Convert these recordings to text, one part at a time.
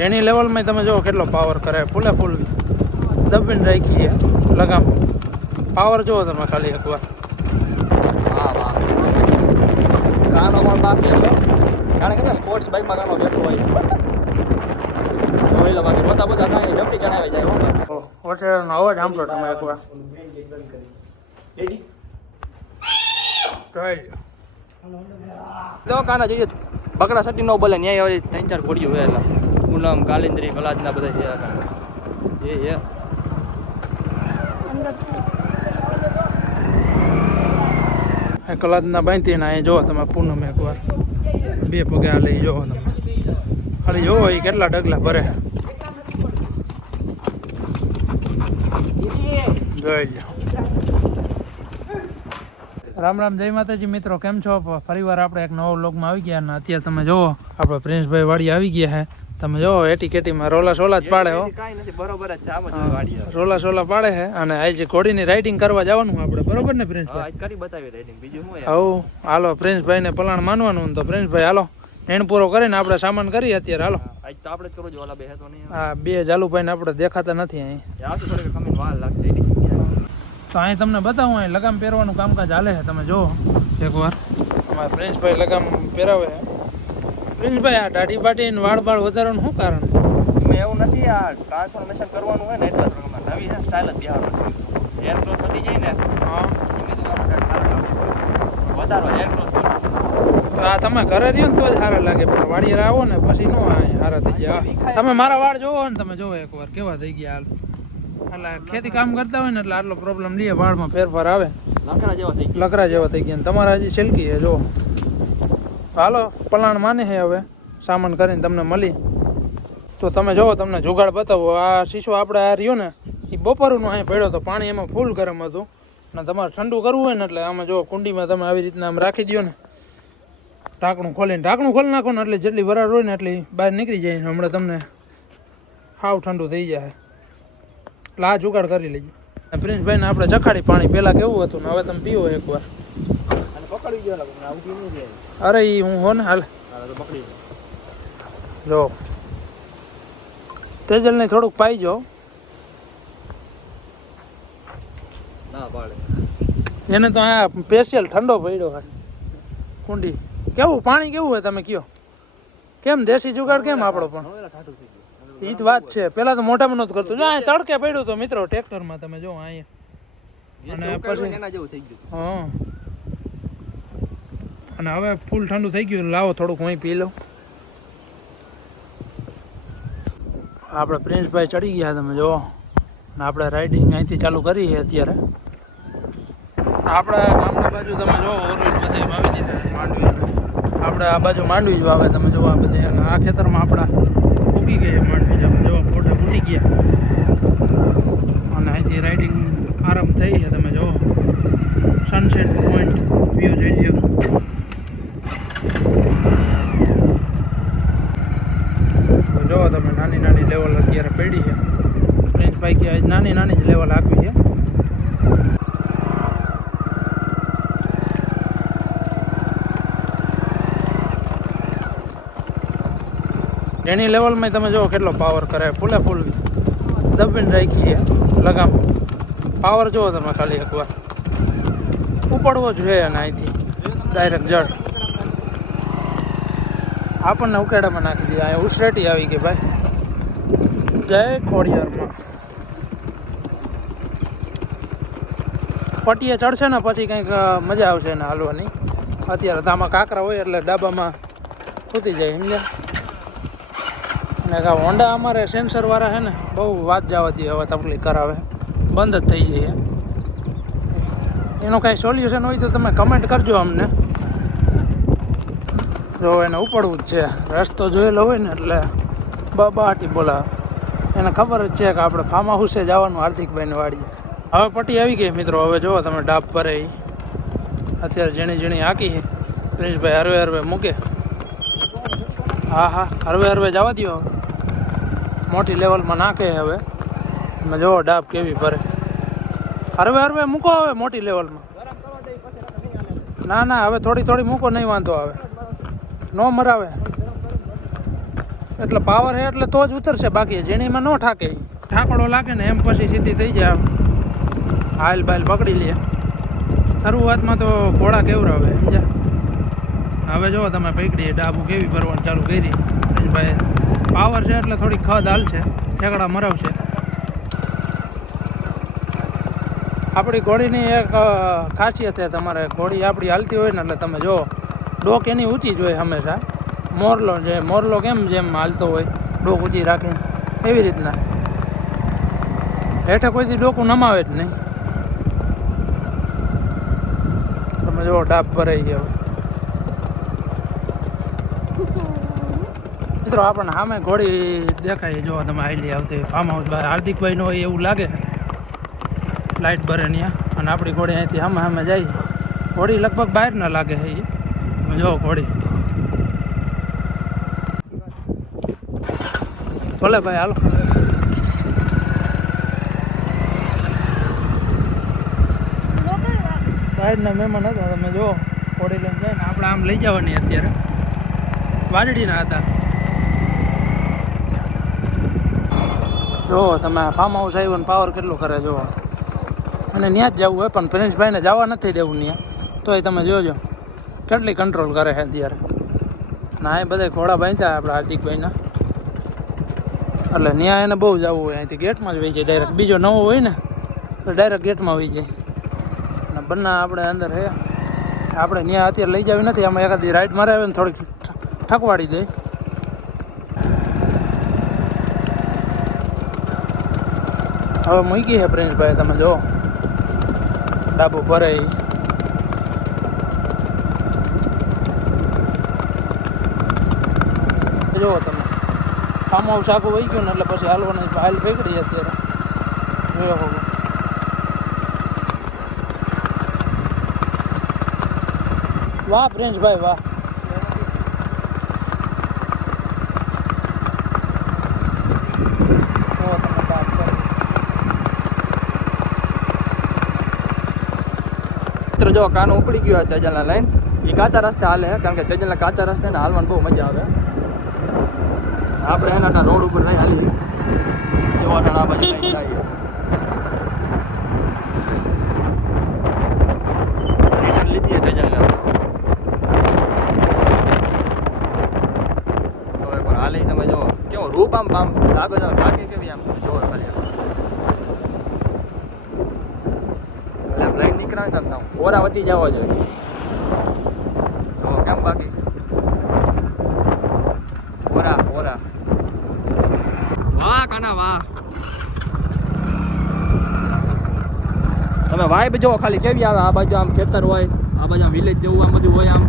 એની લેવલમાં તમે જો કેટલો પાવર કરે, ફૂલે ફૂલ દબીને રાખી છે લગામ. પાવર જુઓ તમે ખાલી એકવાર. હા વાહ, કાનો પણ બાકી હતો. કારણ કે સ્પોર્ટ્સ બાઇકમાં કાનો બેઠો હોય જોઈ લો. બાકી રોતા બધા કાંઈ જમણી ચડાવી જાય. વચ્ચેનો અવાજ સાંભળો તમે એકવાર. જો કાના જઈએ બકડા સટી નો બોલે ન્યાય આવે 3-4 ઘોડીઓ હોય એટલે પૂનમ કાલિંદ્રી કલાજના બધા છે એ કલાદના બાંધી ને અહીં જોવો તમે પૂનમ એકવાર 2 પગે આ લઈ જોવો તમે. ખાલી જોવો એ કેટલા ડગલા ભરે. જોઈ લો. રામ રામ, જય માતાજી મિત્રો, કેમ છો? ફરીવાર આપણે એક નવો વ્લોગમાં આવી ગયા અને અત્યારે તમે જોવો આપણે પ્રિન્સભાઈ વાડી આવી ગયા છે. તમે જોવો એટી કેટીમાં રોલા સોલા જ પાડે હો. બરોબર જ છે, આમ જ વાડી રોલા સોલા પાડે છે અને આજે ઘોડીની રાઇડિંગ કરવા જવાનું આપણે, બરોબર ને પ્રિન્સભાઈ? કરી બતાવી રાઇડિંગ, બીજું શું? હવ હાલો, પ્રિન્સભાઈ ને પલાણ માનવાનું તો પ્રિન્સભાઈ હાલો એણ પૂરો કરીને આપણે સામાન કરીએ અત્યારે. હાલો આજ તો આપણે જ કરવું જોઈએ, ઓલા બે તો નહીં. હા, 2 જાલુભાઈ ને આપણે દેખાતા નથી અહીં. આવશે થોડીક કમી વાર લાગશે. તો અહીં તમને બતાવું, અહીં લગામ પહેરવાનું કામકાજ હાલે છે. તમે જુઓ એકવાર અમારા પ્રિન્સભાઈ લગામ પહેરાવે છે. પ્રિન્સભાઈ આ દાઢી બાટી ને વાળ બાળ વધારવાનું શું કારણ? એવું નથી, આ ટ્રાન્સફોર્મેશન કરવાનું હોય ને એટલે નવી સ્ટાઇલ જ બિહારવાની. હેર ગ્રોથ વધી જાય ને હા, વધારો હેર ગ્રોથ. તો આ તમે ઘરે રહ્યો ને તો જ સારા લાગે, પણ વાડીએ આવો ને પછી નો સારા થઈ ગયા. તમે મારા વાળ જોવો ને, તમે જોવો એકવાર કેવા થઈ ગયા હાલ. એટલે ખેતી કામ કરતા હોય ને એટલે આટલો પ્રોબ્લેમ લઈએ, વાળમાં ફેરફાર આવે, લકરા જેવા થઈ ગયા. તમારા હજી સિલ્કી છે જો. હાલો પલાણ માને છે, હવે સામાન કરીને તમને મળી. તો તમે જોવો, તમને જુગાડ બતાવો. આ શીશો આપણે આ રહ્યો ને એ બપોરનો અહીં પડ્યો તો, પાણી એમાં ફૂલ ગરમ હતું અને તમારે ઠંડુ કરવું હોય ને એટલે આમાં જો કુંડીમાં તમે આવી રીતના આમ રાખી દો ને, ઢાંકણું ખોલીને ઢાંકણું ખોલી નાખો ને એટલે જેટલી વરાળ હોય ને એટલી બહાર નીકળી જાય. હમણાં તમને હાવ ઠંડુ થઈ જાય. એટલે આ જુગાડ કરી લેજો. પ્રિન્સભાઈને આપણે ચખાડી પાણી પહેલાં કેવું હતું ને હવે તમે પીવો એકવાર. અરે એ હું હો ને હાલ જો તેજલ ને થોડુંક પાઈ જો. એને તો આ સ્પેશિયલ ઠંડો પડ્યો હોય કુંડી. કેવું પાણી કેવું હોય તમે કયો? કેમ દેશી જુગાડ કેમ આપણો? પણ એ જ વાત છે, પેલા તો મોઢામાં નહોતું કરતું. જો અહીં તડકે પડ્યું તો મિત્રો ટ્રેક્ટરમાં તમે જો અહીંયા. અને પછી હા, અને હવે ફૂલ ઠંડુ થઈ ગયું. લાવો થોડુંક હું પી લઉં. આપણે પ્રિન્સભાઈ ચડી ગયા તમે જો, ને આપણે રાઇડિંગ અહીંથી ચાલુ કરી છે અત્યારે. આપણે ગામની બાજુ તમે જો ઓરવીજ બધે વાવી દીધા માંડવી. આપણે આ બાજુ માંડવી જ વાવે તમે જો. આ બધે આ ખેતરમાં આપણા ઉગી ગઈ માંડવી. તમે જો ફોટા ફૂટી ગયા અને અહીંથી રાઇડિંગ આરામ થઈ છે. તમે જો સનસેટ પોઈન્ટ વ્યૂ જોઈ લ્યો. જો તમે નાની નાની લેવલ અત્યારે પડી છે. પ્રિન્સભાઈ કે નાની નાની જ લેવલ આપી છે. એની લેવલમાં તમે જો કેટલો પાવર કરે, ફૂલે ફૂલ દબીને રાખી છે લગામ. પાવર જુઓ તમે ખાલી એકવાર. ઉપડવો જોઈએ ને અહીંથી ડાયરેક્ટ જડ. આપણને ઉકેડામાં નાખી દે. અહીંયા ઉસરેટી આવી ગઈ ભાઈ. જય ખોડિયારમાં. પટીએ ચડશે ને પછી કંઈક મજા આવશે ને હાલવાની. અત્યારે તો આમાં કાંકરા હોય એટલે ડાબામાં ખૂતી જાય, સમજ્યા? અને હોન્ડા અમારે સેન્સરવાળા છે ને બહુ વાત જવા દે, હવે તકલીફ કરાવે, બંધ જ થઈ જાય. એનું કાંઈ સોલ્યુશન હોય તો તમે કમેન્ટ કરજો અમને. જો એને ઉપડવું જ છે, રસ્તો જોયેલો હોય ને એટલે બાટી બોલાવે. એને ખબર જ છે કે આપણે ફાર્મ હાઉસે જવાનું હાર્દિકભાઈને વાડીએ. હવે પટ્ટી આવી ગઈ મિત્રો. હવે જુઓ તમે ડાબ ભરે અત્યારે ઝીણી ઝીણી હાકી છે. પ્રિન્સભાઈ હરવે હરવે મૂકે. હા હા, હરવે હરવે જવા દો. મોટી લેવલમાં નાખે હવે. તમે જુઓ ડાબ કેવી ભરે. હરવે હરવે મૂકો હવે મોટી લેવલમાં. ના હવે થોડી થોડી મૂકો, નહીં વાંધો આવે, નો મરાવે. એટલે પાવર છે એટલે તો જ ઉતરશે, બાકી ઝીણીમાં ન ઠાકે. ઠાકડો લાગે ને એમ પછી સીધી થઈ જાય. હાલ બાલ પકડી લે. શરૂઆતમાં તો ઘોડા કેવરાવે સમજ્યા. હવે જો તમે પકડી ડાબુ કેવી ભરવાનું ચાલુ કરી ભાઈ. પાવર છે એટલે થોડી ખદ હાલશે, ઠેકડા મરાવશે. આપણી ઘોડીની એક ખાસિયત છે, તમારે ઘોડી આપણી હાલતી હોય ને એટલે તમે જો ડોક એની ઊંચી જ હોય હંમેશા. મોરલો જે મોરલો કેમ જેમ હાલતો હોય ડોક ઊંચી રાખીને, એવી રીતના હેઠે કોઈથી ડોકું નમાવે જ નહીં. તમે જો ડાબ ભરાઈ ગયો. મિત્રો આપણને સામે ઘોડી દેખાય, જો તમે આઈલી આવતી ફાર્મ હાઉસ બહાર હાર્દિકભાઈનો હોય એવું લાગે. લાઇટ ભરે ત્યાં અને આપણી ઘોડી અહીંથી સામે સામે જાય. ઘોડી લગભગ બહાર ન લાગે છે એ. જો ઘોડી ભલે ભાઈ હાલો. બહારના મહેમાન હતા, તમે જો ઘોડી લઈને જાય ને આપણે આમ લઈ જવાની અત્યારે વાજડીના હતા. જો તમે ફાર્મ હાઉસ આવ્યો ને પાવર કેટલું કરે જો. અને ત્યાં જ જવું હોય પણ પ્રિન્સભાઈને જવા નથી દેવું ત્યાં, તોય તમે જોજો કેટલી કંટ્રોલ કરે છે અત્યારે. ના એ બધા ઘોડા બાંધ્યા આપણા હાર્દિકભાઈના, એટલે ત્યાં એને બહુ જવું હોય. અહીંથી ગેટમાં જ વહી જાય ડાયરેક્ટ. બીજો નવો હોય ને તો ડાયરેક્ટ ગેટમાં વહી જાય. અને બંને આપણે અંદર છે, આપણે ત્યાં અત્યારે લઈ જવી નથી. આમાં એકાદી રાઈડ મારે આવે ને થોડીક ઠકવાડી દે. હવે મૂકી છે પ્રિન્સભાઈ, તમે જો ડાબુ ભરે. જુઓ તમે ફાર્મ હાઉસ આખું વહી ગયું ને એટલે પછી હાલવાની હાલ ફેંકડી અત્યારે જોયો હોગો. વાહ પ્રિન્સભાઈ વાહ. જો કાનો ઉપડી ગયો તેજલના લાઈન. એ કાચા રસ્તે હાલે, કારણ કે તેજલના કાચા રસ્તે ને હાલવાની બહુ મજા આવે. આપણે એના રોડ ઉપર નહીં હાલી જોવા આ બાજુ નહીં જઈએ. રિટર્ન લીધી તેજલના તો એકવાર હાલી તમે જો કેવો રૂપ આમ આમ લાગે છે, લાગે કેવી આમ જોવો ખાલી લાઈન નીકળાય કરતા ઓરા વધી જવા જોઈએ. તો કેમ બાકી ઓરા ઓરા વાહ કાના વાહ. તમે વાઇબ જો ખાલી કેવી આવે. આ બાજુ આમ ખેતર હોય, આ બાજુ આમ વિલેજ જેવું આમ બધું હોય. આમ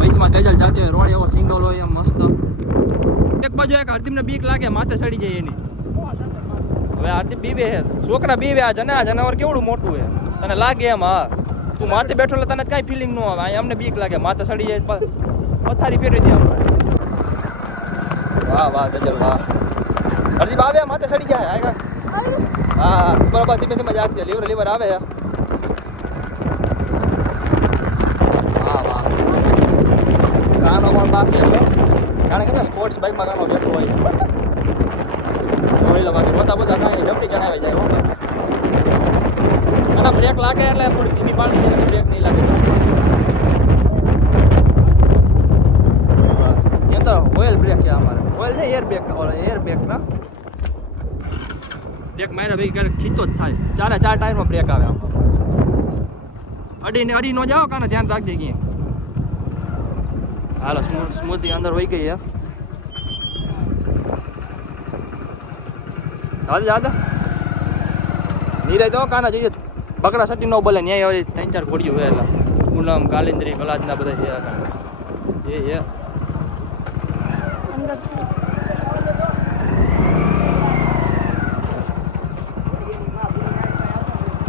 વચમાં તેજલ જાતી હોય, રોડ એવો સિંગલ હોય આમ મસ્ત. એક બાજુ એક હાર્દિકને બીક લાગે માથે ચડી જાય એની. હવે હાર્દિક બીવે છે, છોકરા બીવે. આ જનાવર કેવડું મોટું છે તને લાગે એમ. હા તું માથે બેઠો એટલે તને કાંઈ ફિલિંગ ન આવે. અહીં અમને બીક લાગે માથે ચડી જાય પથારી ફેરવી દે અમારે. વાહ વાહ ગજલ વાહ. હરદીપ આવે માથે ચડી જાય. હા બરાબર ધીમે ધીમે જાગતી લીવર આવે. વાહ વાહ કાનો પણ બાકી હતો, કારણ કે સ્પોર્ટ્સ બાઇકમાં કાનો બેઠો હોય જોઈ લો. બાકી રોતા બધા કાંઈ જમણી ચડાવી જાય. અને બ્રેક લાગે એટલે એમ થોડી ધીમી પાડી દે, બ્રેક નહીં લાગે. એ તો ઓઇલ બ્રેક છે અમારે. ઓઇલ નહીં એર બ્રેક ના બ્રેક માર્યા ભાઈ ક્યારેક ખીચો જ થાય. ચારે ચાર ટાયરમાં બ્રેક આવે આમાં. અડી નો જાઓ કાને ધ્યાન રાખજે ક્યાં. હાલો સ્મૂથી અંદર વહી ગઈ. હાલ નીરાય તો કાના જઈએ. બકરા સટી નો બોલે ન્યાય આવે. 3-4 ઘોડીઓ હોય એટલે પૂનમ કાલિંદ્રી કલાજના બધા છે. એ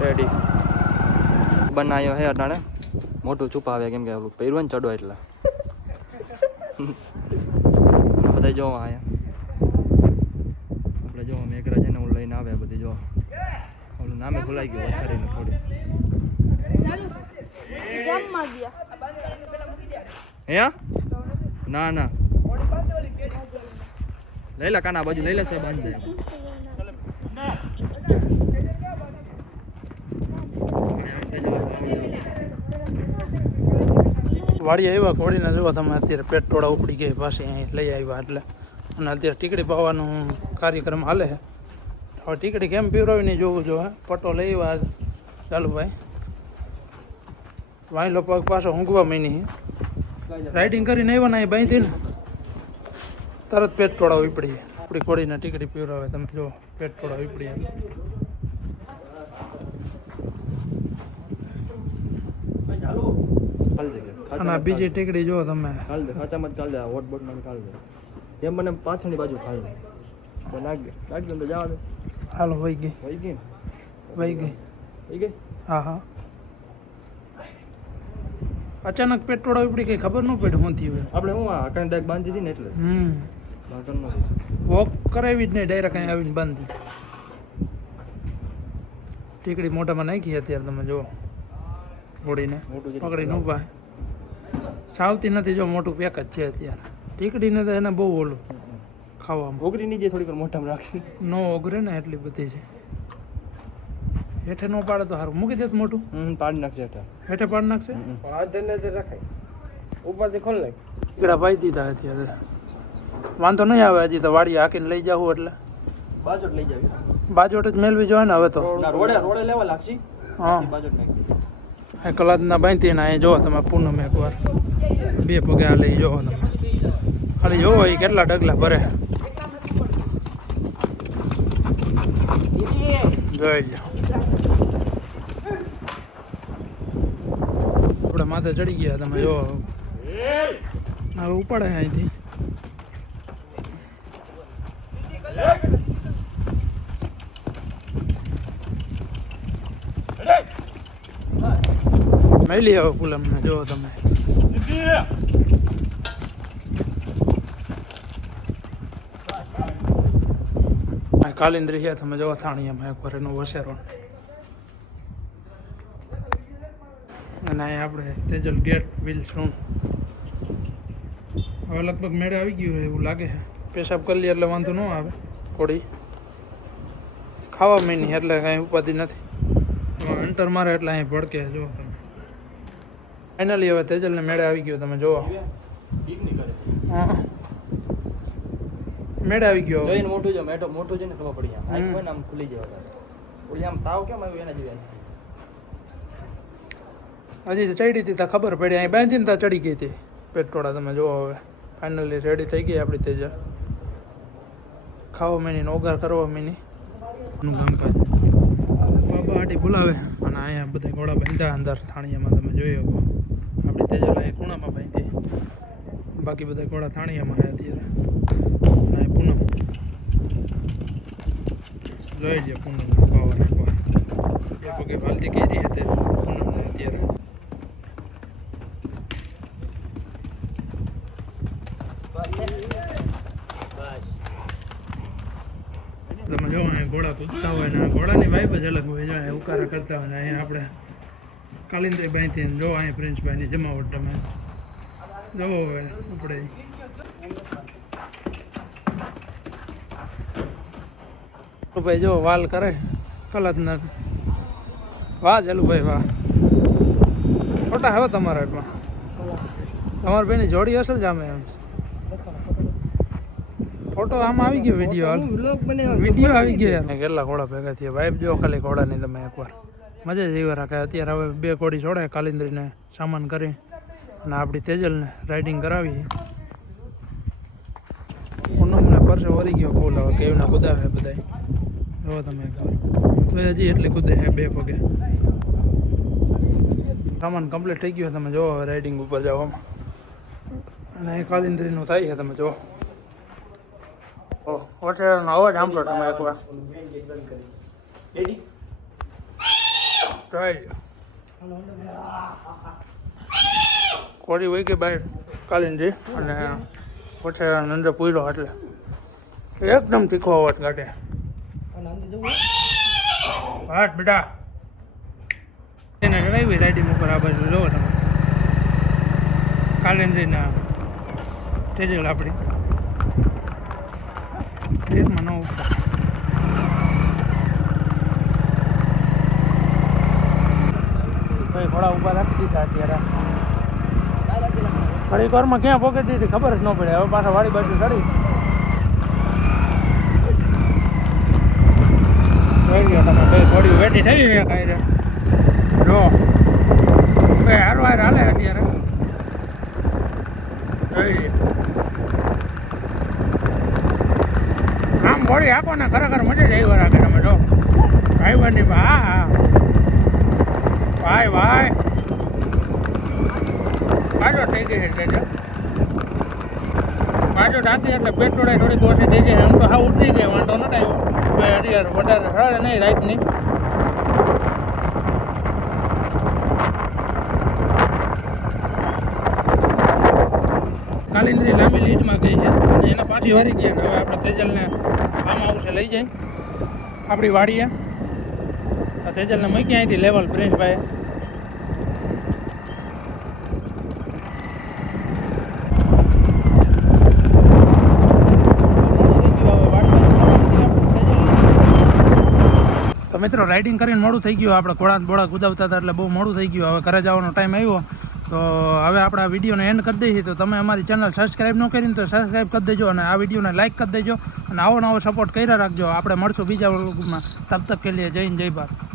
રેડી બનાવ્યો હે અટાણે. મોટું છુપાવે કેમ કે પહેરવું ને ચડો એટલે બધા જોવા આયા. આપણે જો મેઘરાજ એને હું લઈને આવે બધી જો. ઓલું નામે ભૂલાઈ ગયું વછારીને થોડું. હે ના લઈ લે કાના બાજુ લઈ લે સાહેબ બાંધી દે વાડી આવ્યા ઘોડીને જોવા તમે અત્યારે પેટ ટોળા ઉપડી ગઈ પાછી અહીં લઈ આવ્યા એટલે અને અત્યારે ટીકડી પાવાનું કાર્યક્રમ હાલે છે હવે ટીકડી કેમ પીવરાવી નહીં જોવું જો હે પટ્ટો લઈ આવ્યા ચાલુ ભાઈ વાંયલો પગ પાછો ઊંઘવા માંડી રાઇડિંગ કરીને આવ્યા ને એ બાંધીને તરત પેટ ટોળા ઉપડી આપણી ઘોડીને ટીકડી પીવરાવે તમે જો પેટ ટોળા ઉપડી અને આ બીજી ટીકડી જો તમે ખાલ દે ખાચામાં જ ખાલ દે વોટ બોટમાં ખાલ દે જેમ મને પાછળની બાજુ ખાલ દે તો નાખ દે તો જવા દે હાલો વહી ગઈ વહી ગઈ વહી ગઈ વહી ગઈ હા હા અચાનક પેટ ટોળા ઉપડી કઈ ખબર ન પડી શું થયું આપણે હું આ કાંઈ ડાક બાંધી હતી ને એટલે વોક કરાવી જ નહીં ડાયરેક્ટ અહીં આવીને બાંધી ટીકડી મોઢામાં નાખી અત્યારે તમે જુઓ ઘોડીને પકડીને ઊભા સાવતી નથી જો મોટું પેક જ છે અત્યારે ટીકડીને તો એને બહુ ઓલું ખાવામાં ઓગરીની જે થોડીક મોઢામાં રાખી નો ઓગરે ને એટલી બધી છે હેઠે નો પાડે તો સારું મૂકી દે તો મોટું પાડી નાખશે હેઠે પાડી નાખશે રખાય ઉપરથી ખોલ નાખ ટીકડા પાઈ દીધા અત્યારે વાંધો નહીં આવે હજી તો વાડી હાકીને લઈ જાવ એટલે બાજોટ લઈ જાવી બાજોટ જ મેળવી જોઈએ ને હવે તો રોડે લેવા લાગશી હા બાજોટ નાખી એ કલાદના બાંધી ને અહીં જોવો તમે પૂનમ એકવાર બે પગે આ લઈ જોવો તમે ખાલી જોવો એ કેટલા ડગલા ભરે જોઈ લો આપણે માથે ચડી ગયા તમે જોવો હવે ઉપાડે અહીંથી મેલી હવે પૂનમને જોવો તમે કાલિન્દ્રી છે તમે જોવો થાણીયામાં એકવાર એનો વસેરો અને અહીં આપણે તેજલ ગેટ વ્હીલ શું હવે લગભગ મેળે આવી ગયું એવું લાગે છે પેશાબ કરી લે એટલે વાંધો ન આવે થોડી ખાવા માંડી એટલે કાંઈ ઉપાધિ નથી અંટર મારે એટલે અહીં ભડકે જુઓ તમે ફાઇનલી હવે તેજલને મેળે આવી ગયો તમે જુઓ હા મેળે આવી ગયો જોઈને મોટું જો મોટું જોઈને ખબર પડી જાય આઈ હોય ને આમ ખુલી જાય ઓલી આમ તાવ કેમ આવ્યું એના જેવી હજી તો ચડી હતી ત્યાં ખબર પડી અહીં બાંધીને ત્યાં ચડી ગઈ હતી પેટોળા તમે જુઓ હવે ફાઇનલી રેડી થઈ ગઈ આપણી તેજલ ખાવા માંડીને ઓગાર કરવા માંડી કામકાજ બાબા હાટી બોલાવે અને અહીંયા બધા ઘોડા બાંધ્યા અંદર થાણીયામાં તમે જોઈ શકો આપણી તેજલ અહીંયા ખૂણામાં બાંધી બાકી બધા ઘોડા થાણીયામાં આવ્યા અત્યારે અને પૂનમ જોઈ લે પૂનમ પાવર એકવાર એ પગે હાલતી કીધી હતી પૂનમને અત્યારે તમે જો અહીંયા ઘોડા કૂદતા હોય ને ઘોડાની વાઇબ જ અલગ હોય જો અહીંયા ઉકારા કરતા હોય ને અહીંયા આપણે કાલિન્દ્રી બાંધીને જો અહીંયા પ્રિન્સભાઈની જમાવટ તમે જોવો હવે આપણે ભાઈ જો વાલ કરે કલાકના વાહ જલુભાઈ વાહ ખોટા હવે તમારા એટલા તમારા બેની જોડી હશે જ આમે એમ ફોટો આમાં આવી ગયો વિડીયો આવી ગયો યાર કેટલા ઘોડા ભેગા થયા વાઇબ જો ખાલી ઘોડાની તમે એકવાર મજા જ એવી રાખે અત્યારે હવે બે ઘોડી છોડે કાલિન્દ્રીને સામાન કરી અને આપણી તેજલને રાઇડિંગ કરાવી પૂનમને પરસે વળી ગયો ફૂલ હવે કેવું ના કુદાવે બધા જો તમે એકવાર તો હજી એટલી કુદે હે બે પગે સામાન કમ્પ્લીટ થઈ ગયો તમે જોવો હવે રાઇડિંગ ઉપર જવામાં અને એ કાલિન્દ્રીનું થાય છે તમે જુઓ વચેરાનો અવાજ સાંભળો તમે એકવાર કોરી વહી ગઈ બહાર કાલિન્દ્રી અને વચેરાનો અંદર પૂર્યો એટલે એકદમ તીખો અવાજ કાઢે હાટ બેટા એને ચડાવી રાઇડિંગ ઉપર આ બાજુ જોવો તમે કાલિન્દ્રીના તેજલ આપણી એકમાં ન ઉઠતા ભાઈ ઘોડા ઊભા રાખી દીધા અત્યારે ઘડી ઘરમાં ક્યાં પોકેટ દીધી ખબર જ ન પડે હવે પાછા વાડી બાજુ ચડી જોઈ લો તમે બે થોડી વેટી થઈ છે કાંઈ જો બે હારવાર હાલે અત્યારે જોઈ લો આમ ઘોડી આપો ને ખરેખર મજા જ આવી રાખે તમે જો ડ્રાઈવરની હા હા ભાઈ ભાઈ પાછો થઈ ગઈ છે તેજલ પાછો રાતે એટલે પેટ્રોલ થોડીક ઓછી થઈ ગઈ આમ તો હા ઉતરી ગઈ વાંધો નથી આવ્યો હરિયર વધારે રડે નહીં રાતની કાલિંદ્રી લાંબી લીડમાં ગઈ છે અને એને પાછી વરી ગયા ને હવે આપણે તેજલને ફાર્મ હાઉસે લઈ જાય આપણી વાડીએ તેજલને મૂકી અહીંથી લેવલ પ્રિન્સભાઈ તો મિત્રો રાઇડિંગ કરીને મોડું થઈ ગયું આપણે ઘોડા બોડા કુદાવતા હતા એટલે બહુ મોડું થઈ ગયું હવે ઘરે જવાનો ટાઈમ આવ્યો તો હવે આપણે આ વિડીયોને એન્ડ કરી દઈએ તો તમે અમારી ચેનલ સબસ્ક્રાઈબ ન કરીને તો સબસ્ક્રાઈબ કરી દેજો અને આ વિડીયોને લાઇક કરી દેજો અને આવો નવો સપોર્ટ કર્યા રાખજો આપણે મળશું બીજા વ્લોગમાં તબ તક કે લીએ જય હિન્દ જય ભારત